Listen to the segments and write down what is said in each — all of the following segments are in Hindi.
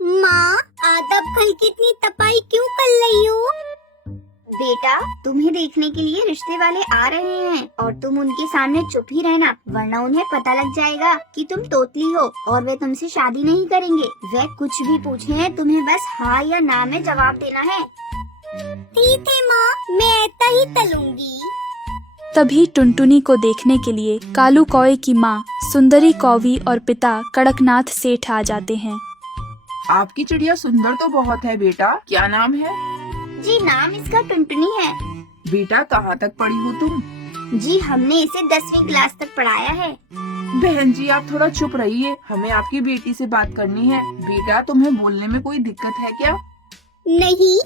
माँ, आप कल की इतनी तपाई क्यों कर रही हो? बेटा, तुम्हें देखने के लिए रिश्ते वाले आ रहे हैं और तुम उनके सामने चुप ही रहना, वरना उन्हें पता लग जाएगा कि तुम तोतली हो और वे तुमसे शादी नहीं करेंगे। वे कुछ भी पूछें, तुम्हें बस हाँ या ना में जवाब देना है। ठीक है माँ, मैं ऐसा ही चलूंगी। तभी टुनटुनी को देखने के लिए कालू कौवे की माँ सुंदरी कौवी और पिता कड़कनाथ सेठ आ जाते हैं। आपकी चिड़िया सुंदर तो बहुत है बेटा, क्या नाम है? जी, नाम इसका टुनटुनी है। बेटा कहाँ तक पढ़ी हो तुम? जी, हमने इसे 10वीं क्लास तक पढ़ाया है। बहन जी आप थोड़ा चुप रहिए, हमें आपकी बेटी से बात करनी है। बेटा तुम्हें बोलने में कोई दिक्कत है क्या? नहीं।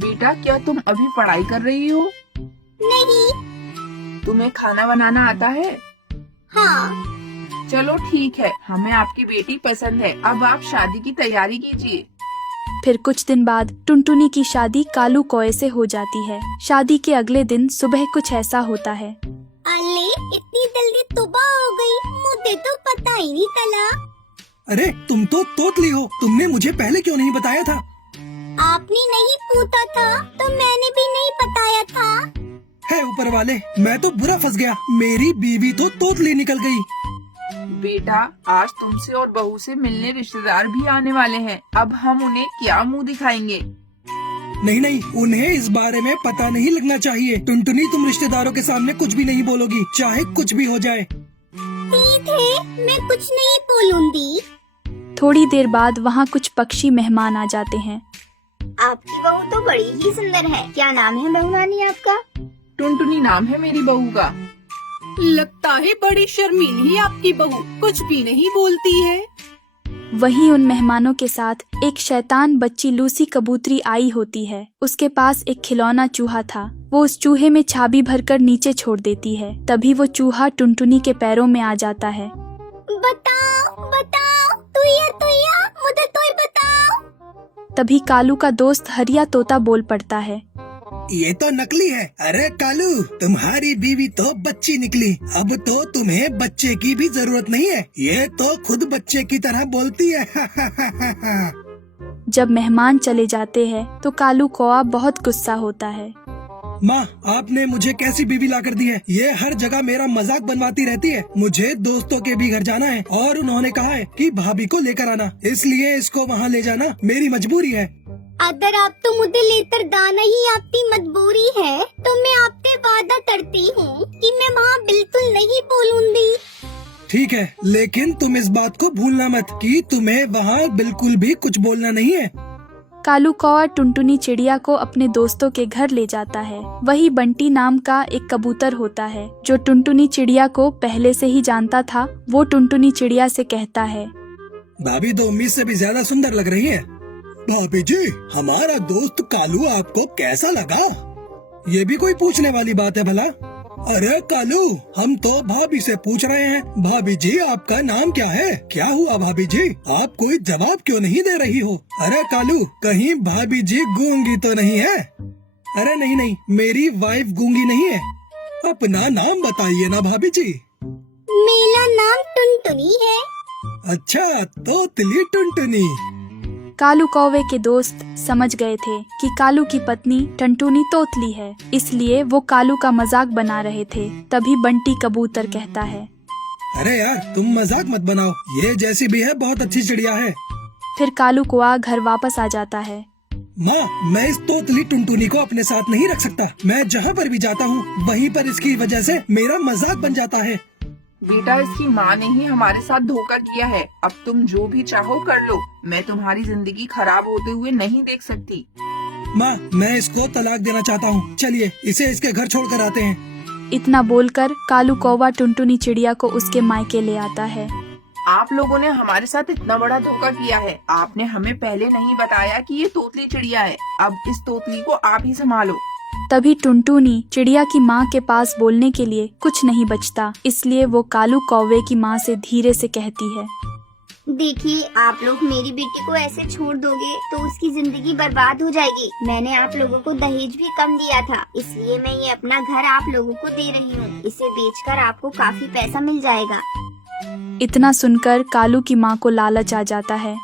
बेटा क्या तुम अभी पढ़ाई कर रही हो? नहीं। तुम्हें खाना बनाना आता है? हाँ। चलो ठीक है, हमें आपकी बेटी पसंद है। अब आप शादी की तैयारी कीजिए। फिर कुछ दिन बाद टुनटुनी की शादी कालू कौवे से हो जाती है। शादी के अगले दिन सुबह कुछ ऐसा होता है। अरे, इतनी जल्दी सुबह हो गई, मुझे तो पता ही नहीं चला। अरे तुम तो तोतली हो, तुमने मुझे पहले क्यों नहीं बताया था? आपने नहीं पूछा था तो मैंने भी नहीं बताया था। है ऊपर वाले, मैं तो बुरा फंस गया, मेरी बीवी तो तोतली निकल गई। बेटा आज तुमसे और बहू से मिलने रिश्तेदार भी आने वाले हैं, अब हम उन्हें क्या मुंह दिखाएंगे? नहीं नहीं, उन्हें इस बारे में पता नहीं लगना चाहिए। टुनटुनी तुम रिश्तेदारों के सामने कुछ भी नहीं बोलोगी, चाहे कुछ भी हो जाए। ठीक है, मैं कुछ नहीं बोलूंगी। थोड़ी देर बाद वहाँ कुछ पक्षी मेहमान आ जाते हैं। आपकी बहू तो बड़ी ही सुंदर है, क्या नाम है बहू रानी आपका? टुनटुनी नाम है मेरी बहू का। लगता है बड़ी शर्मीली आपकी बहू, कुछ भी नहीं बोलती है। वहीं उन मेहमानों के साथ एक शैतान बच्ची लूसी कबूतरी आई होती है। उसके पास एक खिलौना चूहा था। वो उस चूहे में चाबी भरकर नीचे छोड़ देती है। तभी वो चूहा टुनटुनी के पैरों में आ जाता है। बताओ बताओ, तुया मुझे तो बताओ। तभी कालू का दोस्त हरिया तोता बोल पड़ता है। ये तो नकली है। अरे कालू, तुम्हारी बीवी तो बच्ची निकली, अब तो तुम्हें बच्चे की भी जरूरत नहीं है, ये तो खुद बच्चे की तरह बोलती है। जब मेहमान चले जाते हैं तो कालू कौवा बहुत गुस्सा होता है। माँ, आपने मुझे कैसी बीवी ला कर दी है? ये हर जगह मेरा मजाक बनवाती रहती है। मुझे दोस्तों के भी घर जाना है और उन्होंने कहा है कि भाभी को लेकर आना, इसलिए इसको वहाँ ले जाना मेरी मजबूरी है। अगर आप तो मुझे लेकर जाना ही आपकी मजबूरी है, तो मैं आपसे वादा करती हूँ कि मैं वहाँ बिल्कुल नहीं बोलूंगी। ठीक है, लेकिन तुम इस बात को भूलना मत कि तुम्हें वहाँ बिल्कुल भी कुछ बोलना नहीं है। कालू कौवा टुनटुनी चिड़िया को अपने दोस्तों के घर ले जाता है। वही बंटी नाम का एक कबूतर होता है जो टुनटुनी चिड़िया को पहले से ही जानता था। वो टुनटुनी चिड़िया से कहता है, भाभी तो उम्मीद से भी ज्यादा सुंदर लग रही है। भाभी जी, हमारा दोस्त कालू आपको कैसा लगा? ये भी कोई पूछने वाली बात है भला? अरे कालू, हम तो भाभी से पूछ रहे हैं। भाभी जी आपका नाम क्या है? क्या हुआ भाभी जी, आप कोई जवाब क्यों नहीं दे रही हो? अरे कालू, कहीं भाभी जी गूंगी तो नहीं है? अरे नहीं नहीं, मेरी वाइफ गूंगी नहीं है। अपना नाम बताइए ना भाभी जी। मेरा नाम टुनटुनी है। अच्छा, तोतली टुनटुनी। कालू कौवे के दोस्त समझ गए थे कि कालू की पत्नी टुनटुनी तोतली है, इसलिए वो कालू का मजाक बना रहे थे। तभी बंटी कबूतर कहता है, अरे यार, तुम मजाक मत बनाओ, ये जैसी भी है बहुत अच्छी चिड़िया है। फिर कालू कौवा घर वापस आ जाता है। माँ, मैं इस तोतली टुनटुनी को अपने साथ नहीं रख सकता। मैं जहाँ पर भी जाता हूँ वहीं पर इसकी वजह से मेरा मजाक बन जाता है। बेटा इसकी माँ ने ही हमारे साथ धोखा किया है, अब तुम जो भी चाहो कर लो, मैं तुम्हारी जिंदगी खराब होते हुए नहीं देख सकती। माँ, मैं इसको तलाक देना चाहता हूँ, चलिए इसे इसके घर छोड़ कर आते हैं। इतना बोलकर कालू कौवा टुनटुनी चिड़िया को उसके मायके ले आता है। आप लोगों ने हमारे साथ इतना बड़ा धोखा किया है, आपने हमें पहले नहीं बताया कि ये तोतली चिड़िया है। अब इस तोतली को आप ही संभालो। तभी टुनटुनी चिड़िया की माँ के पास बोलने के लिए कुछ नहीं बचता, इसलिए वो कालू कौवे की माँ से धीरे से कहती है, देखिए, आप लोग मेरी बेटी को ऐसे छोड़ दोगे तो उसकी जिंदगी बर्बाद हो जाएगी। मैंने आप लोगों को दहेज भी कम दिया था, इसलिए मैं ये अपना घर आप लोगों को दे रही हूँ। इसे बेचकर आपको काफी पैसा मिल जाएगा। इतना सुनकर कालू की माँ को लालच आ जाता है।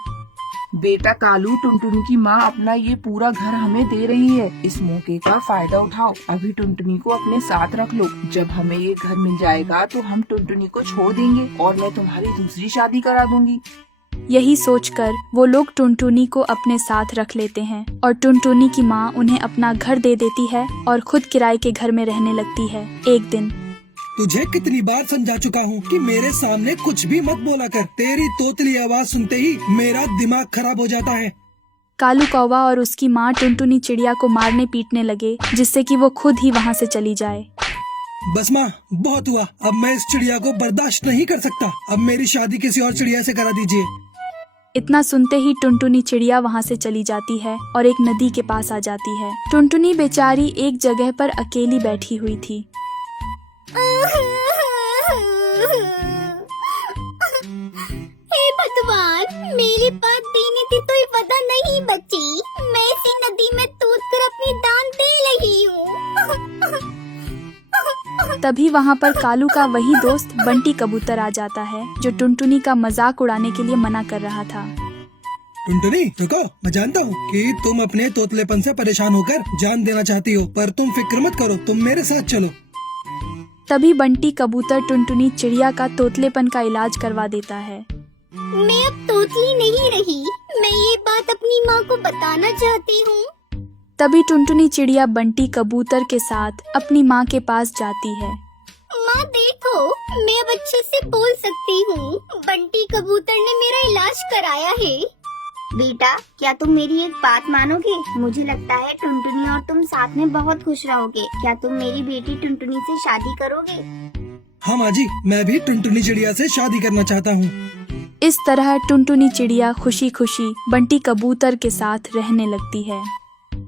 बेटा कालू, टुनटुनी की माँ अपना ये पूरा घर हमें दे रही है। इस मौके का फायदा उठाओ। अभी टुनटुनी को अपने साथ रख लो। जब हमें ये घर मिल जाएगा तो हम टुनटुनी को छोड़ देंगे और मैं तुम्हारी दूसरी शादी करा दूंगी। यही सोचकर वो लोग टुनटुनी को अपने साथ रख लेते हैं और टुनटुनी की माँ उन्हें अपना घर दे देती है और खुद किराए के घर में रहने लगती है। एक दिन तुझे कितनी बार समझा चुका हूँ कि मेरे सामने कुछ भी मत बोला कर। तेरी तोतली आवाज सुनते ही मेरा दिमाग खराब हो जाता है। कालू कौवा और उसकी माँ टुनटुनी चिड़िया को मारने पीटने लगे, जिससे कि वो खुद ही वहाँ से चली जाए। बस माँ, बहुत हुआ। अब मैं इस चिड़िया को बर्दाश्त नहीं कर सकता। अब मेरी शादी किसी और चिड़िया से करा दीजिए। इतना सुनते ही टुनटुनी चिड़िया वहाँ से चली जाती है और एक नदी के पास आ जाती है। टुनटुनी बेचारी एक जगह पर अकेली बैठी हुई थी। हे भगवान, मेरे पास देने की कोई वजह नहीं बची। मैं इसी नदी में कूदकर अपनी दान दे रही हूँ। तभी वहाँ पर कालू का वही दोस्त बंटी कबूतर आ जाता है, जो टुनटुनी का मजाक उड़ाने के लिए मना कर रहा था। टुनटुनी रुको, मैं जानता हूँ कि तुम अपने तोतलेपन से परेशान होकर जान देना चाहती हो, पर तुम फिक्र मत करो, तुम मेरे साथ चलो। तभी बंटी कबूतर टुनटुनी चिड़िया का तोतलेपन का इलाज करवा देता है। मैं अब तोतली नहीं रही। मैं ये बात अपनी माँ को बताना चाहती हूँ। तभी टुनटुनी चिड़िया बंटी कबूतर के साथ अपनी माँ के पास जाती है। माँ देखो, मैं अब अच्छे से बोल सकती हूँ। बंटी कबूतर ने मेरा इलाज कराया है। बेटा, क्या तुम मेरी एक बात मानोगे? मुझे लगता है टुनटुनी और तुम साथ में बहुत खुश रहोगे। क्या तुम मेरी बेटी टुनटुनी से शादी करोगे? हाँ माँ जी, मैं भी टुनटुनी चिड़िया से शादी करना चाहता हूँ। इस तरह टुनटुनी चिड़िया खुशी खुशी बंटी कबूतर के साथ रहने लगती है।